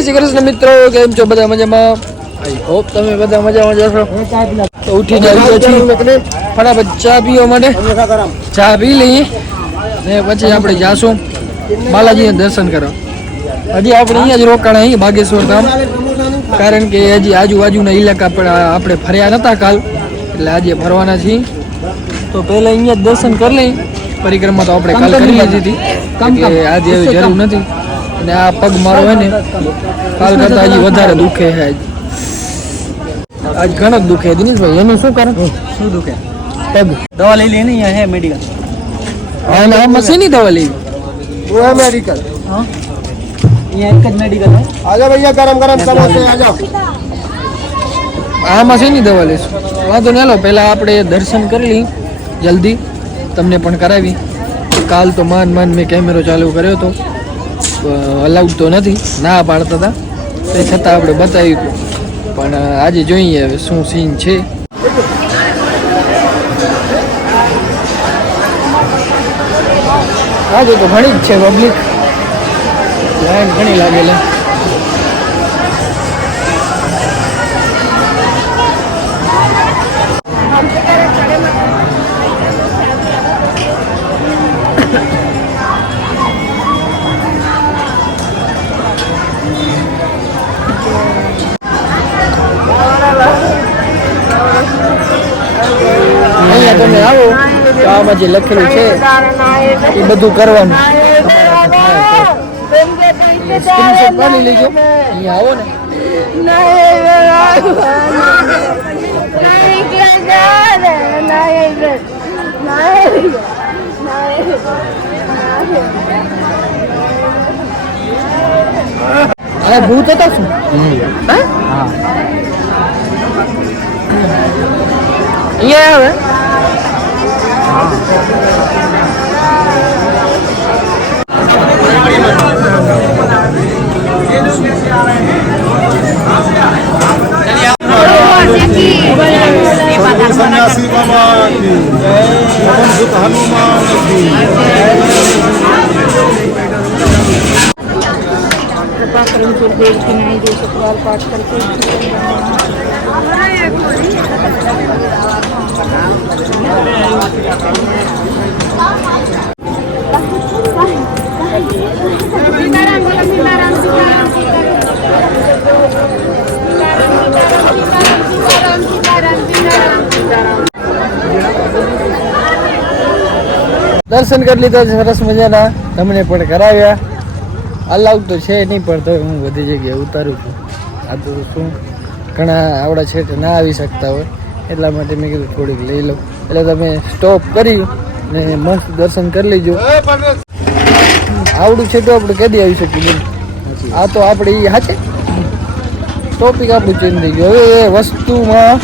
શ્રી કૃષ્ણ મિત્રો કેમ છો? બધા મજામાં? આઈ હોપ તમે બધા મજામાં જશો તો ઉઠીને આવી ગયા છીએ. ફટાફટ ચા પીવા માટે. ચા પી લઈએ. ને પછી આપણે જાશું. બાલાજીને દર્શન કરવા. હજી આપણે અહીંયા જ રોકાણા અહીં બાગેશ્વર ધામ. કારણ કે હજી આજુબાજુના ઇલાકા પણ આપણે ફર્યા નતા કાલ. એટલે આજે ફરવાના છીએ. તો પહેલાં અહીંયા જ દર્શન કરી લઈ પરિક્રમા તો આપણે કાલ કરી લીધી હતી. આજે એવી જરૂર નથી. અને આ પગ મારો હોય ને કાલ કરતા હજી વધારે દુખે છે આજ. આજ ઘણો જ દુખે દિનેશભાઈ એનું શું કારણ? શું દુખે? પગ. દવા લઈ લઈને હે મેડિકલ હા ને આમાં શેની દવા લઈ? મેડિકલ હા અહીંયા એક જ મેડિકલ હે. આમાં શેની દવા લેશું વાંધો ને લો પહેલાં આપણે દર્શન કરી લઈ જલ્દી. તમને પણ કરાવી. કાલ તો માન માન મેં કેમેરો ચાલુ કર્યો હતો. અલાઉડ તો નથી, ના પાડતા હતા. તે છતાં આપણે બતાવ્યું પણ આજે જોઈએ હવે શું સીન છે. આજે તો ઘણી જ છે પબ્લિક લાઈન ઘણી લાગેલા. અહીંયા તો જે લખેલું છે એ બધું કરવાનું. સ્ક્રીનશોટ પાડી લેજો. અહીંયા આવો ને. ભૂત હતા શું? હા. અહીંયા આવે. 아. દર્શન કરી લીધા સરસ મજાના. તમને પણ કરાવ્યા. અલાઉડ તો છે નહીં પણ તો હું બધી જગ્યાએ ઉતારું છું. આ તો શું? ઘણા આવડા છે કે ના આવી શકતા હોય. એટલા માટે મેં કીધું થોડીક લઈ લઉં. એટલે તમે સ્ટોપ કરી ને મસ્ત દર્શન કરી લેજો. આવડું છે તો આપણે કદી આવી શકીએ. આ તો આપણે હા છે ટોપિક આપણું ચેન્જ થઈ ગયો. હવે એ વસ્તુમાં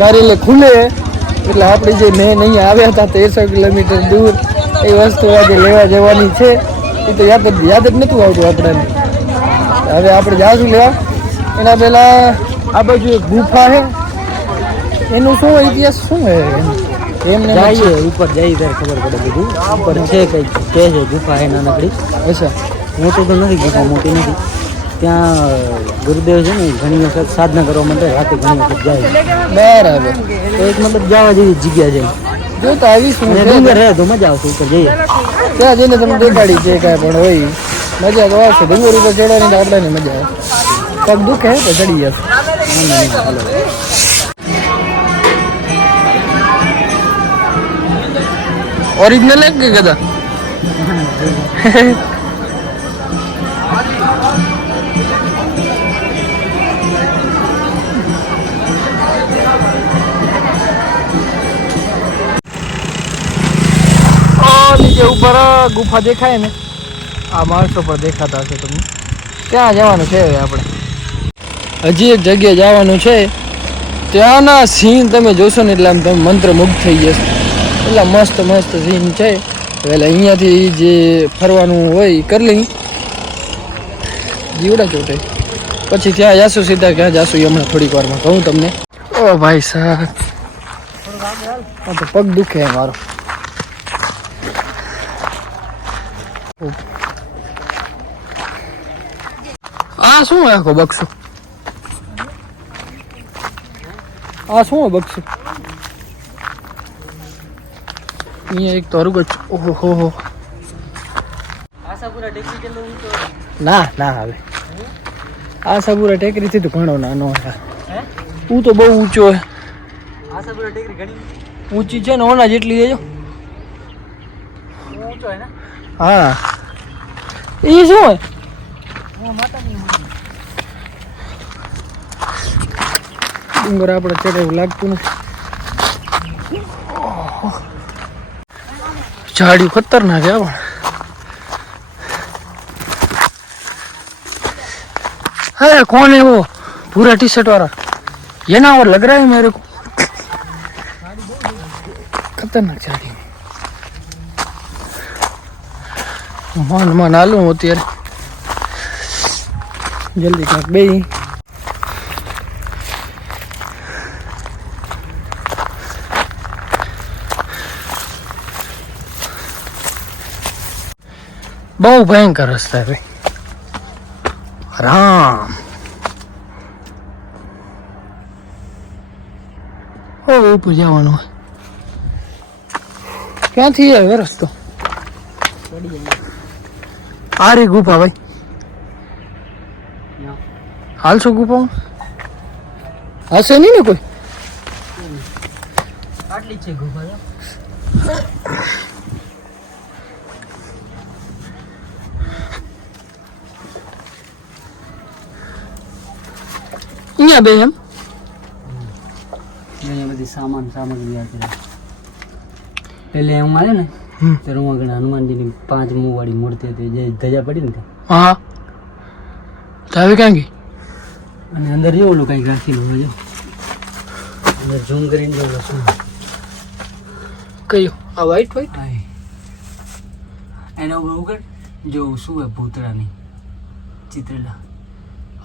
કાર્યાલય ખુલે. એટલે આપણે જે મેન અહીંયા આવ્યા હતા તેરસો કિલોમીટર દૂર એ વસ્તુ આજે લેવા જવાની છે. એ તો યાદ જ યાદ જ નહોતું આવતું આપણને હવે આપણે જાશું લેવા. એના પહેલાં આ બાજુ એક ગુફા છે. એનું શું ઇતિહાસ શું છે? એમને જઈએ ઉપર જઈએ ત્યારે ખબર પડે બધું. ઉપર છે કંઈક કે છે ગુફા હે નાનકડી. અચ્છા. મોટું તો નથી ગુફા મોટી નથી. ત્યાં ગુરુદેવ છે ને ઘણી વખત સાધના કરવા માટે રાતે ઘણી વખત જાય બરાબર. તો એક મતલબ જવા જેવી જગ્યા છે. જો તો આવીશું ડુંગર રહે તો મજા આવશે ઉપર જઈએ. ત્યાં જઈને તમે દેખાડી છે કાંઈ પણ હોય. મજા તો આવશે. ડુંગર ઉપર ચડવાની આપણે મજા આવે. પગ દુખે તો ચડી જશે ઓરિજિનલ કે ગદા ગુફા દેખાય ને? આ માણસો પર દેખાતા હશે તમને. ત્યાં જવાનું છે આપણે? હજી એક જગ્યાએ જવાનું છે. ત્યાંના સીન તમે જોશો ને એટલે આમ તમે મંત્રમુગ્ધ થઈ જશો. એટલા મસ્ત મસ્ત સીન છે. એટલે અહીંયાથી જે ફરવાનું હોય એ કરી લઈ જીવડા ચોટે. પછી ત્યાં જાશું સીધા ક્યાં જાશું એ હમણાં થોડીક વારમાં કહું તમને. ઓ ભાઈ સાહેબ. પગ દુખે મારો. આ શું આખો બક્ષો આ શું બક્ષો અહીંયા એક તો અરુગટ ઓહો હો હો. આશાપુરા ના ના હવે આ સાબુરા ટેકરીથી તો ઘણો નાનો હે? હે તો બહુ ઊંચો હે આશાપુરા ટેકરી ઘણી ઊંચી? છે ને ઓના જેટલી છે ઊંચો હે ને? હા એ શું હે હું માતાજી ડુંગર આપણે ચડે એવું લાગતું નથી ઝાડિયું ખતરનાક છે પણ अरे कौन है वो पूरा टी शर्ट वाला ये ना और लग रहा है मेरे को खतरनाक झाड़ी માન માન હાલું અત્યારે. જલ્દી ક્યાંક બે બહુ ભયંકર રસ્તા ભાઈ. રામ ઓ ઉપર જવાનું. ક્યાંથી આવે રસ્તો? આ રે ગુફા ભાઈ. હાલશો ગુફા હશે નહીં ને કોઈ? આટલી છે ગુફા અહીંયા બે એમ? અહીંયા બધી સામાન સામગ્રી આપેલી. પેલે હું મારે ને? હમ. ત્યારે હનુમાનજીની પાંચ મું વાળી મૂર્તિ હતી જે ધજા પડી ને. હા. તો અને અંદર જો ઓલું કંઈક રાખેલું જો. અંદર ઝૂમ કરીને જો શું કયો? આ વ્હાઈટ વ્હાઈટ આય. એના ઉપર ઉગડ. જો શું હોય ભૂતળાની ચિત્રેલા.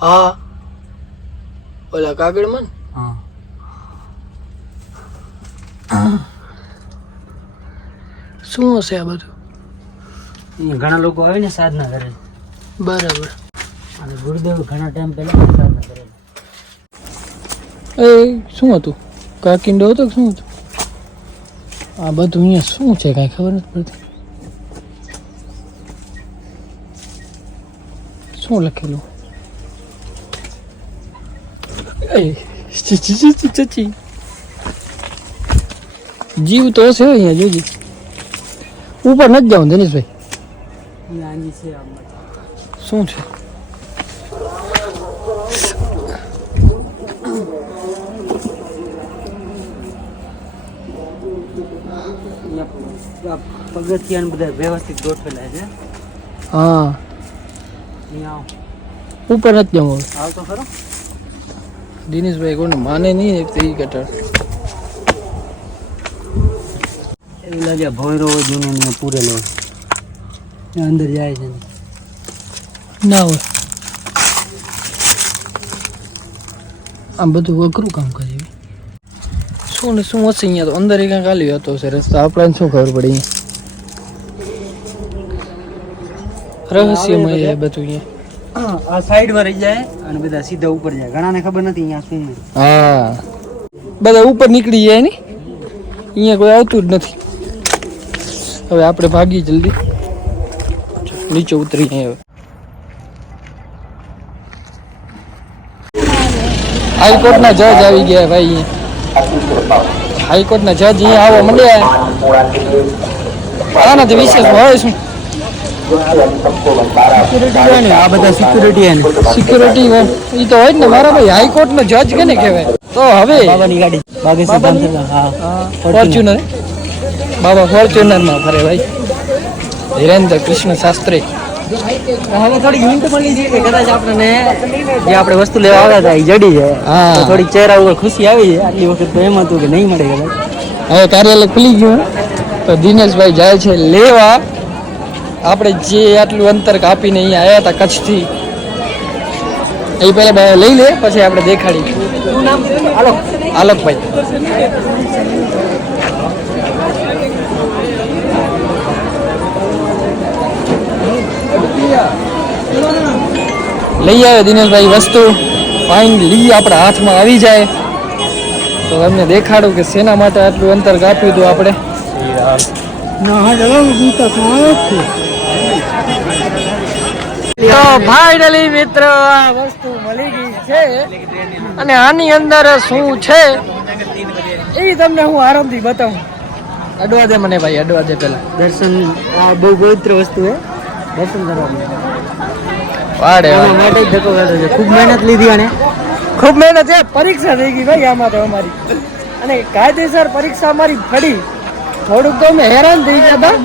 હા. ઓલા કાગળમાં હા. શું હશે આ બધું? ઘણા લોકો આવે ને સાધના કરે બરાબર. અને ગુરુદેવ ઘણા ટાઈમ પહેલા સાધના કરે એ શું હતું? કાકિંડો હતો શું હતું? આ બધું અહીંયા શું છે? કાંઈ ખબર નથી પડતી. શું લખેલું? એ ચી ચી ચી ચી ચી. ચી. જીવ તો છે અહીંયા જોજી. ઉપર નથી જવું દિનેશભાઈ અહીંયા આની છે આમાં શું છે? અહીંયા પગથિયા ને બધા વ્યવસ્થિત ગોઠવેલા છે. હા. અહીંયા આવો. ઉપર નથી જવું હવે. આવ તો ખરો. દિનેશભાઈ કોને માને નહીં એક તો ઈ કટાર એવું લાગે ભોયરો હોય જૂનો ને પૂરેલો. અંદર જાય છે ના. હોય. આમ બધું અઘરું કામ કરે શું ને શું હશે અહીંયા તો? અંદર કાંઈક કાલી હતો છે રસ્તા. આપણને શું ખબર પડી રહસ્યમય છે બધું અહીંયા. આ સાઈડમાં રહી જાય અને બધા સીધા ઉપર જાય. ઘણાને ખબર નથી અહીંયા શું હા. બધા ઉપર નીકળી જાય ને? અહીંયા કોઈ આવતું જ નથી. હવે આપણે ભાગી જલ્દી. ચાલો, નીચે ઉતરી હવે. હાઈકોર્ટના જજ આવી ગયા ભાઈ હાઈકોર્ટના જજ અહીંયા આવવા માંડ્યા. આનાથી વિશેષ હોય શું? સિક્યુરિટી હોય ને આ બધા સિક્યુરિટી હે ને સિક્યુરિટી હોય એ તો હોય જ ને મારા ભાઈ હાઈકોર્ટનો જજ કેને કહેવાય? તો હવે બાબાની ગાડી. બાગેશ્વર બાબાની? ધામસર, હા. ફોર્ચ્યુનર બાબા ફોર્ચ્યુનરમાં ફરે ભાઈ. ધીરેન્દ્ર કૃષ્ણ શાસ્ત્રી. હવે થોડીક હિંટ મળી છે કે કદાચ આપણને જે આપણે વસ્તુ લેવા આવ્યા હતા એ જડી છે. હા. તો થોડીક ચહેરા ઉપર ખુશી આવી છે. આટલી વખત તો એમ હતું કે નહીં મળે કદાચ. હવે કાર્યાલય ખુલી ગયું. તો દિનેશભાઈ જાય છે લેવા. આપણે જે આટલું અંતર કાપીને અહીંયા આવ્યા હતા કચ્છથી એ પહેલા લઈ લે પછી આપણે દેખાડી આલોકભાઈ. લઈ આવે દિનેશભાઈ વસ્તુ. ફાઇનલી આપણા હાથમાં આવી જાય. તો તમને દેખાડું કે શેના માટે આટલું અંતર કાપ્યું હતું આપણે. તો ફાઇનલી મિત્ર આ વસ્તુ મળી ગઈ છે. અને આની અંદર શું છે? એ તમને હું આરામથી બતાવું. અડવા દે મને ભાઈ અડવા દે પેલા દર્શન આ બહુ પવિત્ર વસ્તુ છે દર્શન કરવાનું વાડે માટે જ ધક્કો ખાધો છે. ખૂબ મહેનત લીધી અને ખૂબ મહેનત છે. પરીક્ષા થઈ ગઈ ભાઈ આમાં તો અમારી. અને કાયદેસર પરીક્ષા અમારી ફળી થોડુંક તો અમે હેરાન થઈ ગયા હતા.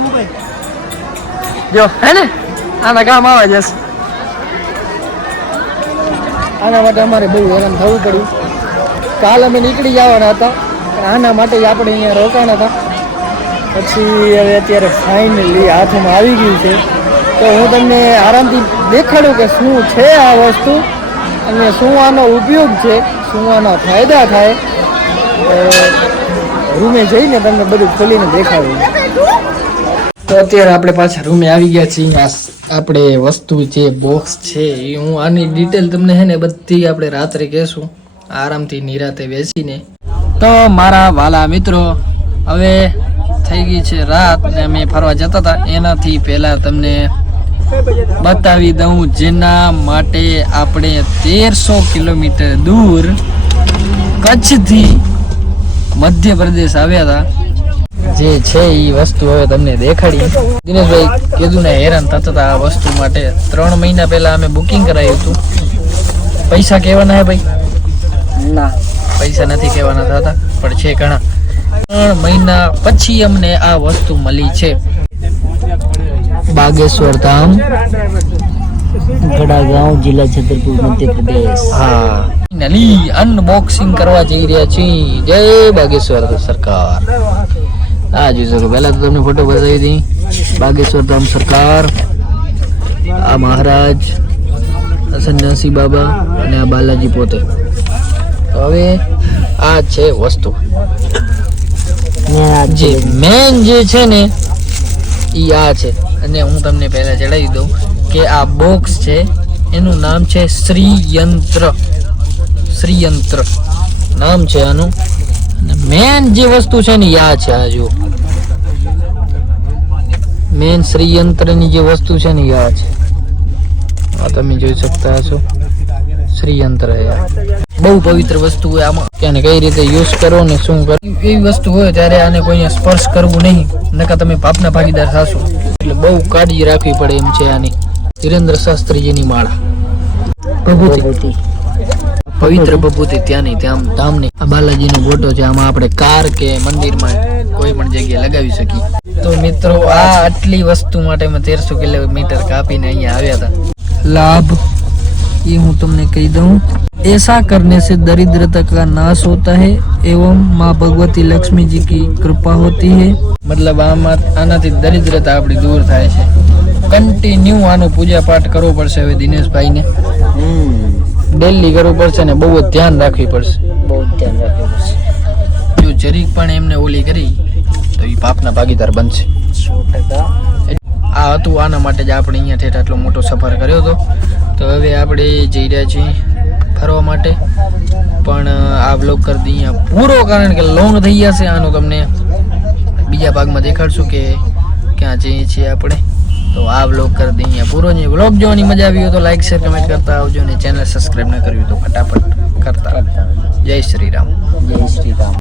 જો હે ને? આના કામ આવે જશે આના માટે અમારે બહુ હેરાન થવું પડ્યું. કાલ અમે નીકળી જવાના હતા. પણ આના માટે જ આપણે અહીંયા રોકાણા હતા. પછી હવે અત્યારે ફાઇનલી હાથમાં આવી ગયું છે. તો હું તમને આરામથી દેખાડું કે શું છે આ વસ્તુ? અને શું આનો ઉપયોગ છે? શું આના ફાયદા થાય? રૂમે જઈને તમને બધું ખોલીને દેખાડ્યું તો અત્યારે આપણે પાછા રૂમે આવી ગયા છીએ. આપણે વસ્તુ જે બોક્સ છે, એ હું આની ડિટેલ તમને હે ને બધી આપણે રાત્રે કહેશું. આરામથી નિરાતે બેસીને. તો મારા વાલા મિત્રો, હવે થઈ ગઈ છે રાત ને અમે ફરવા જતા હતા. એનાથી પહેલા તમને બતાવી દઉં જેના માટે આપણે તેરસો કિલોમીટર દૂર કચ્છથી મધ્યપ્રદેશ આવ્યા હતા. જે છે એ વસ્તુ હવે તમને દેખાડી. દિનેશભાઈ કીધું ને હેરાન થતા હતા આ વસ્તુ માટે. ત્રણ મહિના પહેલા અમે બુકિંગ કરાવ્યું હતું. પૈસા કહેવાના હે ભાઈ? ના. પૈસા નથી કહેવાના થતા પણ છે ઘણા. ત્રણ મહિના પછી અમને આ વસ્તુ મળી છે. બાગેશ્વર ધામ ગડા ગાંવ જિલ્લા છતરપુર મધ્યપ્રદેશ હા ફાઇનલી અનબોક્સિંગ કરવા જઈ રહ્યા છીએ જય બાગેશ્વર સરકાર આ જોઈ શકો પહેલા તો તમને ફોટો બતાવી હતી બાગેશ્વર ધામ સરકાર આ મહારાજ આ સંન્યાસી બાબા અને આ બાલાજી પોતે તો હવે આ છે વસ્તુ ને આ જે મેન જે છે ને ઈ આ છે અને હું તમને પહેલાં જણાવી દઉં કે આ બોક્સ છે, એનું નામ છે શ્રીયંત્ર. શ્રીયંત્ર. નામ છે આનું. મેન જે વસ્તુ છે ને, યા છે આ જુઓ. મેન શ્રીયંત્રની જે વસ્તુ છે ને, યા છે. આ તમે જોઈ શકતા હશો. શ્રીયંત્ર બહુ પવિત્ર વસ્તુ હોય આમાં. કે કઈ રીતે યુઝ કરો ને શું કરો. એવી વસ્તુ હોય ત્યારે આને કોઈ સ્પર્શ કરવું નહીં. નકા તમે પાપના ભાગીદાર થશો. એટલે બહુ કાળજી રાખવી પડે એમ છે આની. ધીરેન્દ્ર શાસ્ત્રીજીની માળા. પ્રભુતિ પવિત્ર પ્રભુતિ ત્યાંની ત્યાં ધામની. આ બાલાજીનો ફોટો છે આમાં આપણે કાર કે મંદિરમાં કોઈ પણ જગ્યાએ લગાવી શકીએ. તો મિત્રો આ આટલી વસ્તુ માટે અમે તેરસો કિલોમીટર કાપીને અહીંયા આવ્યા હતા. લાભ. ये हूँ तुमने कही दूँ ऐसा करने से दरिद्रता का नाश होता है एवं माँ भगवती लक्ष्मी जी की कृपा होती है મતલબ આમાં આનાથી દરિદ્રતા આપણી દૂર થાય છે કન્ટિન્યુ આનો પૂજા પાઠ કરવો પડશે હવે દિનેશભાઈને હમ ડેલી કરવું પડશે ને બહુ જ ધ્યાન રાખવી પડશે બહુ જ ધ્યાન રાખવું પડશે જો જરીક પણ એમને ઓલી કરી તો એ પાપના ભાગીદાર બનશે સો ટકા આ હતું આના માટે જ આપણે અહીંયા ઠેઠ આટલો મોટો સફર કર્યો હતો તો હવે આપણે જઈ રહ્યા છીએ ફરવા માટે. પણ આ બ્લોગ કરી દઈએ પૂરો કારણ કે લોંગ થઈ જશે આનો તમને બીજા ભાગમાં દેખાડશું કે ક્યાં જઈએ છીએ આપણે. તો આ બ્લોગ કરી દઈએ પૂરો ને બ્લોગ જોવાની મજા આવી હોય તો લાઈક શેર કમેન્ટ કરતા આવજો અને ચેનલ સબસ્ક્રાઈબ ન કર્યું તો ફટાફટ કરતા જય શ્રી રામ. જય શ્રી રામ.